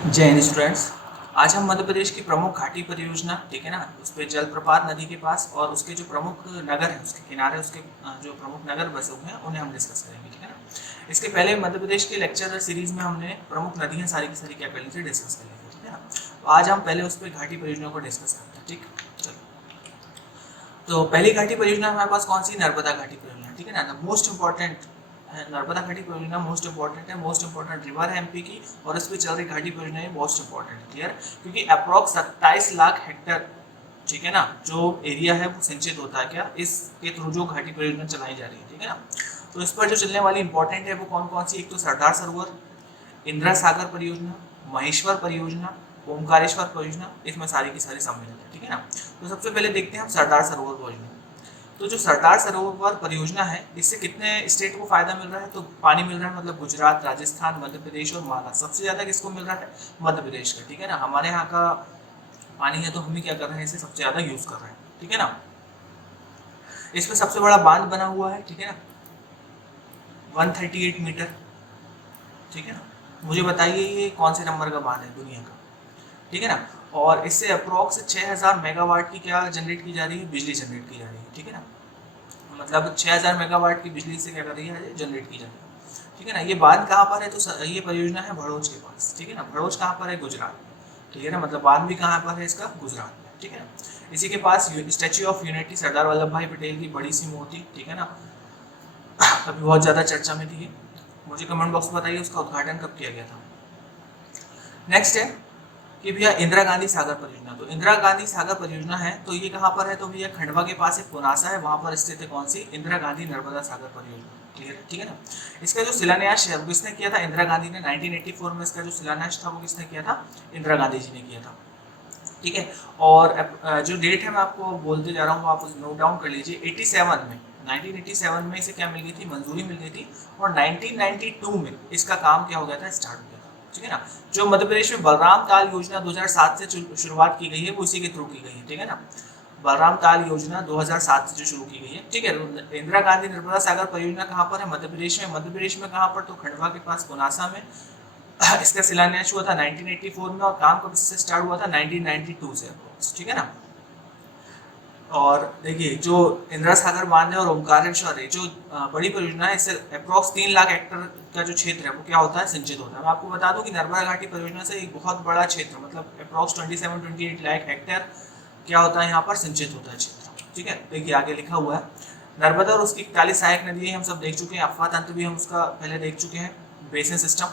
जय हिंद स्टूडेंट्स। आज हम मध्य प्रदेश की प्रमुख घाटी परियोजना, ठीक है ना, उस पे जलप्रपात नदी के पास और उसके जो प्रमुख नगर हैं उसके किनारे उसके जो प्रमुख नगर बसे हुए हैं उन्हें हम डिस्कस करेंगे, ठीक है ना। इसके पहले मध्य प्रदेश के लेक्चर सीरीज में हमने प्रमुख नदियाँ सारी की सारी क्या कर ली थी, डिस्कस कर ली थी, ठीक है ना। तो आज हम पहले उस पर घाटी परियोजना को डिस्कस करते हैं, ठीक। चलो, तो पहली घाटी परियोजना हमारे पास कौन सी, नर्मदा घाटी परियोजना, ठीक है ना। मोस्ट इंपॉर्टेंट नर्मदा घाटी परियोजना मोस्ट इंपॉर्टेंट है, मोस्ट इंपॉर्टेंट रिवर है एमपी की, और इस पे चल रही घाटी परियोजना है मोस्ट इंपॉर्टेंट है, क्लियर। क्योंकि अप्रॉक्स 27 लाख हेक्टेयर, ठीक है ना, जो एरिया है वो सिंचित होता है क्या इसके थ्रू जो घाटी परियोजना चलाई जा रही है, ठीक है ना। तो इस पर जो चलने वाली इंपॉर्टेंट है वो कौन कौन सी, एक तो सरदार सरोवर, इंदिरा सागर परियोजना, महेश्वर परियोजना, ओमकारेश्वर परियोजना, इसमें सारी की सारी सम्मिलित है, ठीक है ना। तो सबसे पहले देखते हैं हम सरदार सरोवर परियोजना। तो जो सरदार सरोवर परियोजना है इससे कितने स्टेट को फायदा मिल रहा है, तो पानी मिल रहा है, मतलब गुजरात, राजस्थान, मध्य प्रदेश और महाराष्ट्र। सबसे ज्यादा किसको मिल रहा है, मध्य प्रदेश का, ठीक है ना। हमारे यहाँ का पानी है तो हम ही क्या कर रहे हैं, इसे सबसे ज्यादा यूज कर रहे हैं, ठीक है ना। इसमें सबसे बड़ा बांध बना हुआ है, ठीक है ना, 138 मीटर, ठीक है ना। मुझे बताइए ये कौन से नंबर का बांध है दुनिया का, ठीक है ना। और इससे अप्रोक्स 6000 मेगावाट की क्या जनरेट की जा रही है, बिजली जनरेट की जा रही है, ठीक है ना। मतलब 6000 मेगावाट की बिजली से क्या कर रही है, जनरेट की जा रही है, ठीक है ना। ये बांध कहाँ पर है, तो ये परियोजना है भड़ोच के पास, ठीक है ना। भड़ोच कहाँ पर है, गुजरात, ठीक है ना। मतलब बांध भी कहाँ पर है इसका, गुजरात में, ठीक है ना। इसी के पास statue of unity, Sardar Vallabh भाई पटेल की बड़ी सी मूर्ति, ठीक है ना, अभी बहुत ज़्यादा चर्चा में थी। मुझे कमेंट बॉक्स में बताइए उसका उद्घाटन कब किया गया था। नेक्स्ट है कि भैया इंदिरा गांधी सागर परियोजना। तो इंदिरा गांधी सागर परियोजना है तो ये कहाँ पर है, तो भैया खंडवा के पास एक पुनासा है, वहां पर स्थित है कौन सी, इंदिरा गांधी नर्मदा सागर परियोजना, क्लियर है, ठीक है ना। इसका जो शिलान्यास है वो किसने किया था, इंदिरा गांधी ने। 1984 में इसका जो शिलान्यास था वो किसने किया था, इंदिरा गांधी जी ने किया था, ठीक है। और जो डेट है मैं आपको बोलते जा रहा हूँ आप नोट डाउन कर लीजिए। 87 में 1987 में इसे क्या मिल गई थी, मंजूरी मिल गई थी, और 1992 में इसका काम क्या हो गया था, स्टार्ट हो गया था, ठीक है ना। जो मध्य प्रदेश में बलराम ताल योजना 2007 से शुरुआत की गई है वो इसी के थ्रू की गई है, ठीक है ना। बलराम ताल योजना 2007 से जो शुरू की गई है, ठीक है। इंदिरा गांधी नर्मदा सागर परियोजना कहाँ पर है, मध्य प्रदेश में। मध्य प्रदेश में कहाँ पर, तो खंडवा के पास पुनासा में। इसका शिलान्यास हुआ था 1984 में और काम कब से स्टार्ट हुआ था, 1992 से, ठीक है ना। और देखिए जो इंदिरा सागर बांध है और ओमकारेश्वर है, जो बड़ी परियोजना है, इससे अप्रॉक्स 3 लाख हेक्टेयर का जो क्षेत्र है वो क्या होता है, सिंचित होता है। मैं आपको बता दूं कि नर्मदा घाटी परियोजना से एक बहुत बड़ा क्षेत्र, मतलब अप्रॉक्स 27-28 लाख हेक्टेयर क्या होता है यहाँ पर, सिंचित होता है क्षेत्र, ठीक है। देखिए आगे लिखा हुआ है, नर्मदा और उसकी 41 सहायक नदियां हम सब देख चुके हैं, अफवाह तंत्र भी हम उसका पहले देख चुके हैं, बेसिन सिस्टम,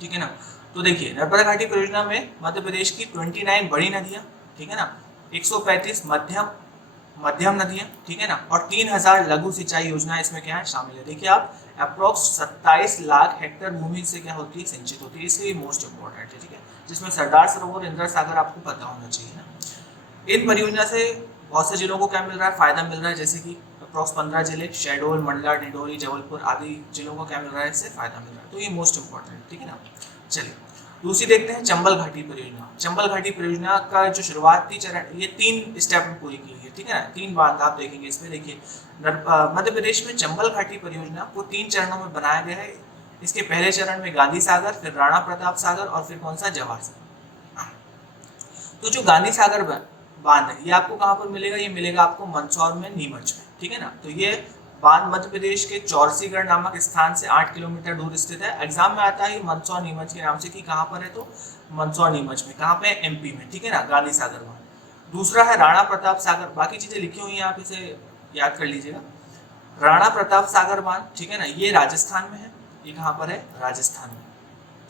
ठीक है ना। तो देखिए नर्मदा घाटी परियोजना में मध्य प्रदेश की 29 बड़ी नदियां, ठीक है ना, 135 मध्यम मध्यम नदियां, ठीक है ना, और 3000 लघु सिंचाई योजना इसमें क्या है, शामिल है। देखिए आप अप्रोक्स 27 लाख हेक्टेयर भूमि से क्या होती है, सिंचित होती है, इसलिए मोस्ट इंपॉर्टेंट है, ठीक है। जिसमें सरदार सरोवर, इंदिरा सागर आपको पता होना चाहिए ना। इन परियोजना से बहुत से जिलों को क्या मिल रहा है, फायदा मिल रहा है, जैसे कि अप्रॉक्स 15 जिले, शहडोल, मंडला, डिंडोरी, जबलपुर आदि जिलों को क्या मिल रहा है, इससे फायदा मिल रहा है, तो ये मोस्ट इंपॉर्टेंट है, ठीक है ना। चलिए दूसरी देखते हैं, चंबल घाटी परियोजना। चंबल घाटी परियोजना का जो शुरुआती चरण, ये 3 स्टेप में पूरी की गई है, ठीक है ना। 3 बांध आप देखेंगे इसमें। देखिए मध्य प्रदेश में चंबल घाटी परियोजना को 3 चरणों में बनाया गया है। इसके पहले चरण में गांधी सागर, फिर राणा प्रताप सागर और फिर कौन सा, जवाहर सागर। तो जो गांधी सागर बांध है ये आपको कहाँ पर मिलेगा, ये मिलेगा आपको मंदसौर में, नीमच में, ठीक है ना। तो ये बांध मध्य प्रदेश के चौरसीगढ़ नामक स्थान से 8 किलोमीटर दूर स्थित है। एग्जाम में आता है मंदसौर नीमच के नाम से कि कहाँ पर है, तो मंदसौर नीमच में, कहाँ पे, एमपी में, ठीक है ना, गांधी सागर बांध। दूसरा है राणा प्रताप सागर, बाकी चीजें लिखी हुई हैं आप इसे याद कर लीजिएगा। राणा प्रताप सागर बांध, ठीक है ना, ये राजस्थान में है। ये कहाँ पर है, राजस्थान में,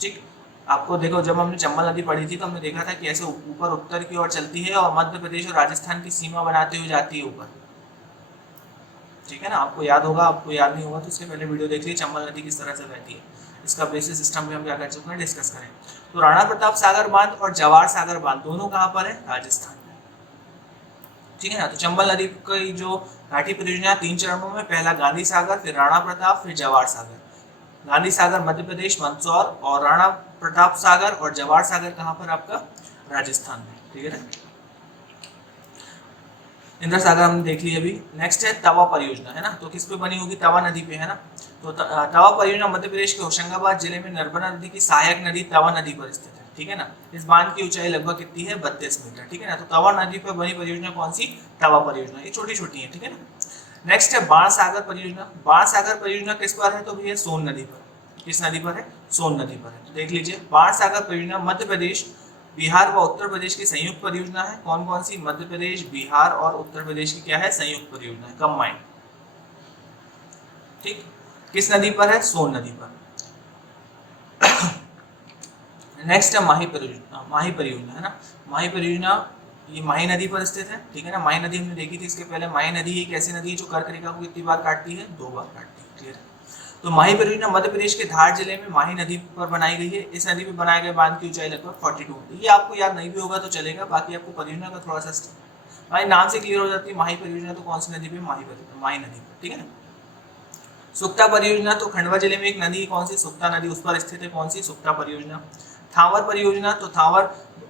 ठीक। आपको देखो जब हमने चंबल नदी पढ़ी थी तो हमने देखा था कि ऐसे ऊपर उत्तर की ओर चलती है और मध्य प्रदेश और राजस्थान की सीमा बनाते हुए जाती है ऊपर, ठीक है ना। आपको याद होगा, आपको याद नहीं होगा तो इसके पहले वीडियो देख लीजिए, चंबल नदी किस तरह से बहती है, इसका बेसिस सिस्टम भी हम क्या कर चुके हैं, डिस्कस करें। तो राणा प्रताप सागर बांध और जवाहर सागर बांध दोनों कहाँ पर है, राजस्थान में, ठीक है ना। तो चंबल नदी की जो घाटी परियोजना 3 चरणों में, पहला गांधी सागर, फिर राणा प्रताप, फिर जवाहर सागर। गांधी सागर मध्य प्रदेश मंदसौर, और राणा प्रताप सागर और जवाहर सागर कहाँ पर, आपका राजस्थान में, ठीक है ना। इंदिरा सागर हमने देख ली अभी। नेक्स्ट है तवा परियोजना, है ना, तो किस पे बनी होगी, तवा नदी पे, है ना। तो तवा परियोजना मध्य प्रदेश के होशंगाबाद जिले में नर्मदा नदी की सहायक नदी तवा नदी पर स्थित है, ठीक है ना। इस बांध की ऊंचाई लगभग कितनी है, 32 मीटर, ठीक है ना। तो तवा नदी पर बनी परियोजना कौन सी, तवा परियोजना, ये छोटी छोटी है, ठीक है ना। नेक्स्ट है बाणसागर परियोजना। बाणसागर परियोजना किस पर है, तो भैया सोन नदी पर। किस नदी पर है, सोन नदी पर है। तो देख लीजिए, बाणसागर परियोजना मध्य प्रदेश, बिहार व उत्तर प्रदेश की संयुक्त परियोजना है। कौन कौन सी, मध्य प्रदेश, बिहार और उत्तर प्रदेश की क्या है, संयुक्त परियोजना है, कंबाइंड, ठीक। किस नदी पर है, सोन नदी पर। नेक्स्ट है माही परियोजना। माही परियोजना है ना, माही परियोजना ये माही नदी पर स्थित है, ठीक है ना। माही नदी हमने देखी थी इसके पहले। माही नदी एक ऐसी नदी है जो कर्क रेखा को कितनी बार काटती है, 2 बार काटती है, क्लियर है। तो माही परियोजना मध्य प्रदेश के धार जिले में माही नदी पर बनाई गई है। इस नदी पर बनाए गए बांध की ऊंचाई लगभग 42 मीटर। ये आपको याद नहीं भी होगा तो चलेगा, बाकी आपको परियोजना का थोड़ा सा भाई नाम से क्लियर हो जाती है। माही परियोजना तो कौन सी नदी पे, माही नदी पर, ठीक है ना। सुक्ता परियोजना तो खंडवा जिले में एक नदी, कौन सी, सुक्ता नदी, उस पर स्थित है, कौन सी, सुक्ता परियोजना। थावर परियोजना तो थावर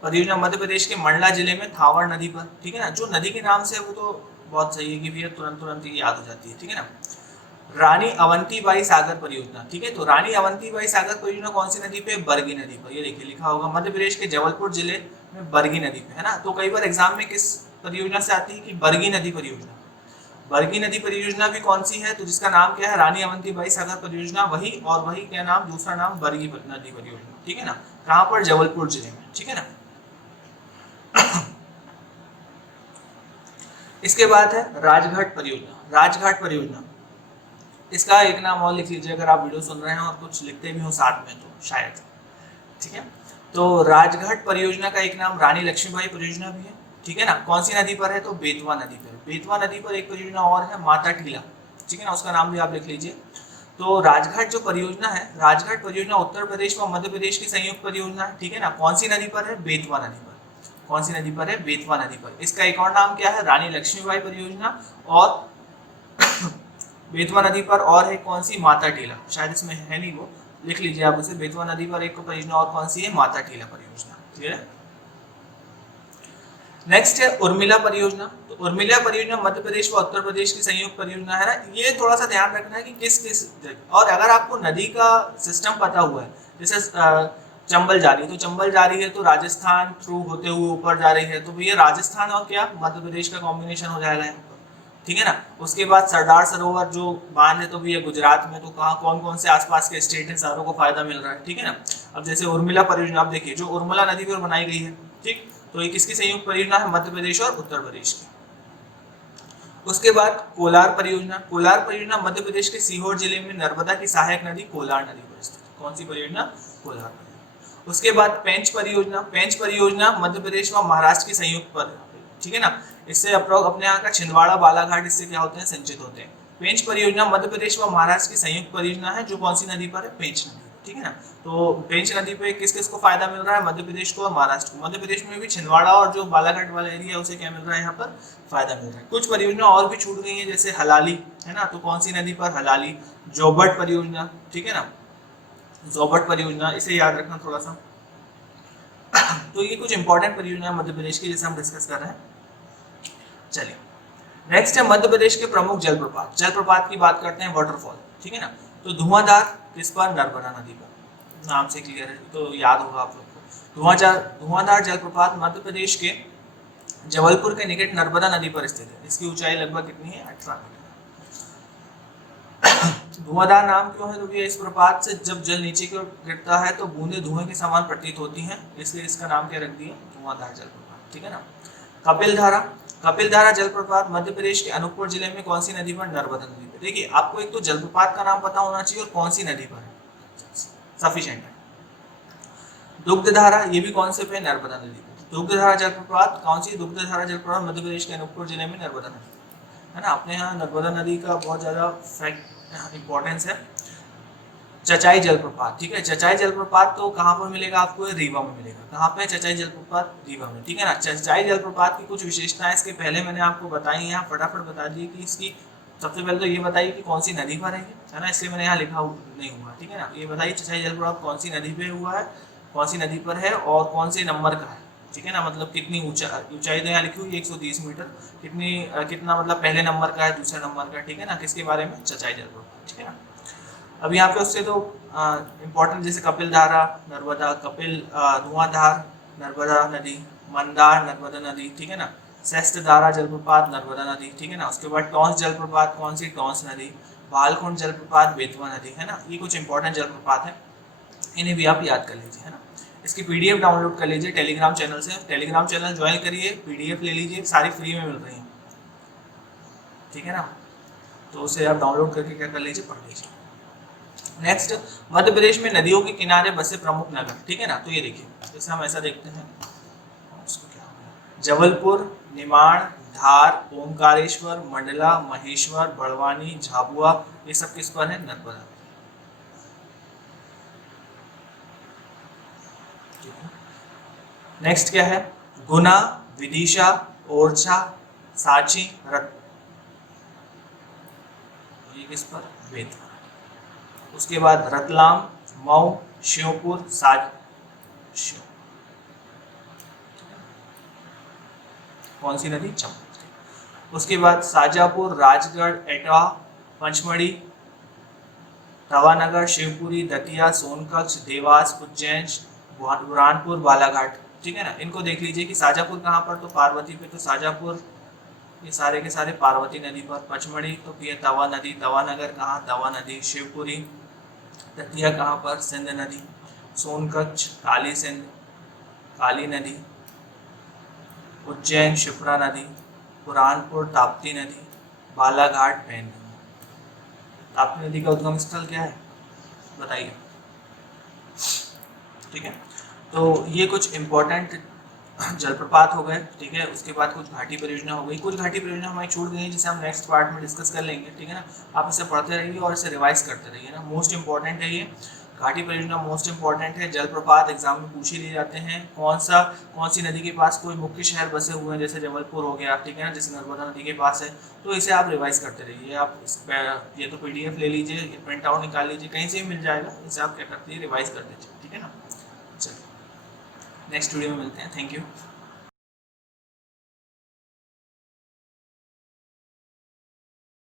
परियोजना मध्य प्रदेश के मंडला जिले में थावर नदी पर, ठीक है ना। जो नदी के नाम से है वो तो बहुत सही है कि भैया तुरंत तुरंत ये याद हो जाती है, ठीक है ना। रानी अवंतीबाई सागर परियोजना, ठीक है। तो रानी अवंतीबाई सागर परियोजना कौन सी नदी पे, बरगी नदी पर। ये देखिए लिखा होगा मध्य प्रदेश के जबलपुर जिले में बरगी नदी पे, है ना। तो कई बार एग्जाम में किस परियोजना से आती है कि बरगी नदी परियोजना। बरगी नदी परियोजना भी कौन सी है, तो जिसका नाम क्या है, रानी अवंतीबाई सागर परियोजना, वही और वही क्या नाम, दूसरा नाम बरगी नदी परियोजना, ठीक है ना। कहाँ पर, जबलपुर जिले में, ठीक है ना। इसके बाद है राजघाट परियोजना। राजघाट परियोजना, इसका एक नाम और लिख लीजिए अगर आप वीडियो सुन रहे हैं और कुछ लिखते भी हो साथ में तो शायद, ठीक है। तो राजघाट परियोजना का एक नाम रानी लक्ष्मीबाई परियोजना भी है, ठीक है ना। कौन सी नदी पर है, तो बेतवा नदी पर। बेतवा नदी पर एक परियोजना और है, माता टीला, ठीक है ना, उसका नाम भी आप लिख लीजिए। तो राजघाट जो परियोजना है, राजघाट परियोजना उत्तर प्रदेश व मध्य प्रदेश की संयुक्त परियोजना है, ठीक है ना। कौन सी नदी पर है, बेतवा नदी पर। कौन सी नदी पर है, बेतवा नदी पर। इसका एक और नाम क्या है, रानी लक्ष्मीबाई परियोजना, और बेतवा नदी पर और है कौन सी, माता टीला। शायद इसमें है नहीं, वो लिख लीजिए आप उसे। बेतवा नदी पर एक परियोजना और कौन सी है, माता टीला परियोजना, क्लियर है। नेक्स्ट है उर्मिला परियोजना। तो उर्मिला परियोजना मध्य प्रदेश व उत्तर प्रदेश की संयुक्त परियोजना है ना। ये थोड़ा सा ध्यान रखना है कि किस किस, और अगर आपको नदी का सिस्टम पता हुआ है, जैसे चंबल जा रही है तो चंबल जा रही है तो राजस्थान थ्रू होते हुए ऊपर जा रही है, तो भैया राजस्थान और क्या, मध्य प्रदेश का कॉम्बिनेशन हो जाएगा यहाँ पर, ठीक है ना। उसके बाद सरदार सरोवर जो बांध है तो भैया गुजरात में, तो कहाँ कौन कौन से आसपास के स्टेट हैं, सारों को फायदा मिल रहा है, ठीक है ना। अब जैसे उर्मिला परियोजना, आप देखिए जो उर्मिला नदी पर बनाई गई है, ठीक, तो ये किसकी संयुक्त परियोजना है, मध्य प्रदेश और उत्तर प्रदेश की। उसके बाद कोलार परियोजना। कोलार परियोजना मध्य प्रदेश के सीहोर जिले में नर्मदा की सहायक नदी कोलार नदी पर स्थित। कौन सी परियोजना, कोलार परियोजना। उसके बाद पेंच परियोजना। पेंच परियोजना मध्य प्रदेश व महाराष्ट्र की संयुक्त परियोजना, ठीक है ना। इससे अपने यहाँ का छिंदवाड़ा बालाघाट इससे क्या होते हैं, संचित होते हैं। पेंच परियोजना मध्य प्रदेश व महाराष्ट्र की संयुक्त परियोजना है, जो कौन सी नदी पर है, पेंच नदी, ठीक है ना। तो पेंच नदी पे किस किस को फायदा मिल रहा है, मध्य प्रदेश को और महाराष्ट्र को। मध्य प्रदेश में भी छिंदवाड़ा और जो बालाघाट वाला एरिया है उसे क्या मिल रहा है, यहाँ पर फायदा मिल रहा है। कुछ परियोजना और भी छूट गई है, जैसे हलाली, है ना। तो कौन सी नदी पर, हलाली। जोबट परियोजना, ठीक है ना, जोबट परियोजना, इसे याद रखना थोड़ा सा। तो ये कुछ इंपॉर्टेंट परियोजना मध्य प्रदेश की, जैसे हम डिस्कस कर रहे हैं। चलिए नेक्स्ट है मध्य प्रदेश के प्रमुख जलप्रपात। जलप्रपात की बात करते हैं, वाटरफॉल, ठीक है ना। तो धुआंधार किस पर, नर्मदा नदी पर, नाम से क्लियर है तो याद होगा आप लोग को। धुआंधार जलप्रपात मध्य प्रदेश के जबलपुर के निकट नर्मदा नदी पर स्थित है। इसकी ऊंचाई लगभग कितनी है, 18 मीटर। धुआंधार नाम क्यों है, तो ये इस प्रपात से जब जल नीचे की ओर गिरता है तो बूंदे धुएं के समान प्रतीत होती हैं, इसलिए इसका नाम क्या रख दिया, धुआंधार जलप्रपात, ठीक है ना। कपिलधारा। कपिलधारा जलप्रपात मध्य प्रदेश के अनूपपुर जिले में कौन सी नदी पर, नर्मदा नदी पर। देखिए आपको एक तो जलप्रपात का नाम पता होना चाहिए और कौन सी नदी पर है, सफिशिएंट है। दुग्धधारा, ये भी कौन से पे, नर्मदा नदी पर। दुग्धधारा जलप्रपात कौन सी, दुग्धधारा जलप्रपात मध्य प्रदेश के अनूपपुर जिले में नर्मदा नदी, है ना। अपने यहाँ नर्मदा नदी का बहुत ज्यादा फैक्ट इंपॉर्टेंस है। चचाई जलप्रपात, ठीक है। चचाई जलप्रपात तो कहाँ पर मिलेगा आपको, रीवा में मिलेगा। कहाँ पे, चचाई जलप्रपात, रीवा में, ठीक है ना। चचाई जलप्रपात की कुछ विशेषताएं इसके पहले मैंने आपको बताई हैं, फटाफट बता दिए कि इसकी सबसे पहले तो ये बताइए कि कौन सी नदी पर है ना, इसलिए मैंने यहाँ लिखा नहीं हुआ, ठीक है ना। ये बताइए चचाई जलप्रपात कौन सी नदी पे हुआ है, कौन सी नदी पर है और कौन से नंबर का है, ठीक है ना। मतलब कितनी ऊंचाई तो यहाँ लिखी हुई है 130 मीटर, कितना मतलब पहले नंबर का है, दूसरे नंबर का, ठीक है ना। किसके बारे में, चचाई जलप्रपात, ठीक है ना। अब यहाँ पे उससे तो इम्पोर्टेंट जैसे कपिल धारा नर्मदा, कपिल धुआंधार नर्मदा नदी, मंदार नर्मदा नदी, ठीक है ना, सेस्ट धारा जलप्रपात नर्मदा नदी, ठीक है ना। उसके बाद टॉन्स जलप्रपात, कौन सी, टॉन्स नदी। भालकुंड जलप्रपात बेतवा नदी, है ना। ये कुछ इंपॉर्टेंट जलप्रपात है, इन्हें भी आप याद कर लीजिए, है ना। इसकी पीडीएफ डाउनलोड कर लीजिए टेलीग्राम चैनल से, टेलीग्राम चैनल ज्वाइन करिए, पीडीएफ ले लीजिए, सारी फ्री में मिल रही है, ठीक है ना। तो उसे आप डाउनलोड करके क्या कर लीजिए, पढ़ लीजिए। नेक्स्ट, मध्य प्रदेश में नदियों के किनारे बसे प्रमुख नगर, ठीक है ना। तो ये देखिए, जैसे हम ऐसा देखते हैं, उसको क्या हो गया, जबलपुर, निमाड़, धार, ओमकारेश्वर, मंडला, महेश्वर, बड़वानी, झाबुआ, ये सब किस पर है, नर्मदा। नेक्स्ट क्या है, गुना, विदिशा, ओरछा, सांची, ये किस पर, बेतवा। उसके बाद रतलाम, मऊ, श्योपुर, कौन सी नदी, चंबल। उसके बाद शाजापुर, राजगढ़, एटा, पंचमढ़ी, तवानगर, शिवपुरी, दतिया, सोनकच्छ, देवास, उज्जैन, बुरहानपुर, बालाघाट, ठीक है ना। इनको देख लीजिए कि शाजापुर कहाँ पर, तो पार्वती पे, तो शाजापुर ये सारे के सारे पार्वती नदी पर। पचमढ़ी तो ये तवा नदी, तवानगर कहाँ, तवा नदी, शिवपुरी, दतिया कहाँ पर, सिंध नदी, सोनकच्छ, काली सिंध, काली नदी, उज्जैन, शिप्रा नदी, बुरहानपुर, ताप्ती नदी, बालाघाट, पैन नदी। ताप्ती नदी का उद्गम स्थल क्या है, बताइए, ठीक है। तो ये कुछ इम्पोर्टेंट जलप्रपात हो गए, ठीक है। उसके बाद कुछ घाटी परियोजना हो गई, कुछ घाटी परियोजना हमारी छूट गई जिसे हम नेक्स्ट पार्ट में डिस्कस कर लेंगे, ठीक है ना। आप इसे पढ़ते रहिए और इसे रिवाइज करते रहिए ना, मोस्ट इंपॉर्टेंट है ये घाटी परियोजना, मोस्ट इंपॉर्टेंट है। जलप्रपात एग्जाम में पूछ ही लिए जाते हैं, कौन सी नदी के पास कोई मुख्य शहर बसे हुए हैं, जैसे जबलपुर हो गया, ठीक है ना, जैसे नर्मदा नदी के पास है। तो इसे आप रिवाइज करते रहिए। आप ये तो पीडीएफ ले लीजिए, ये प्रिंट आउट निकाल लीजिए, कहीं से भी मिल जाएगा, इसे आप क्या करते हैं, रिवाइज कर दीजिए, ठीक है ना। चलिए नेक्स्ट वीडियो में मिलते हैं, थैंक यू।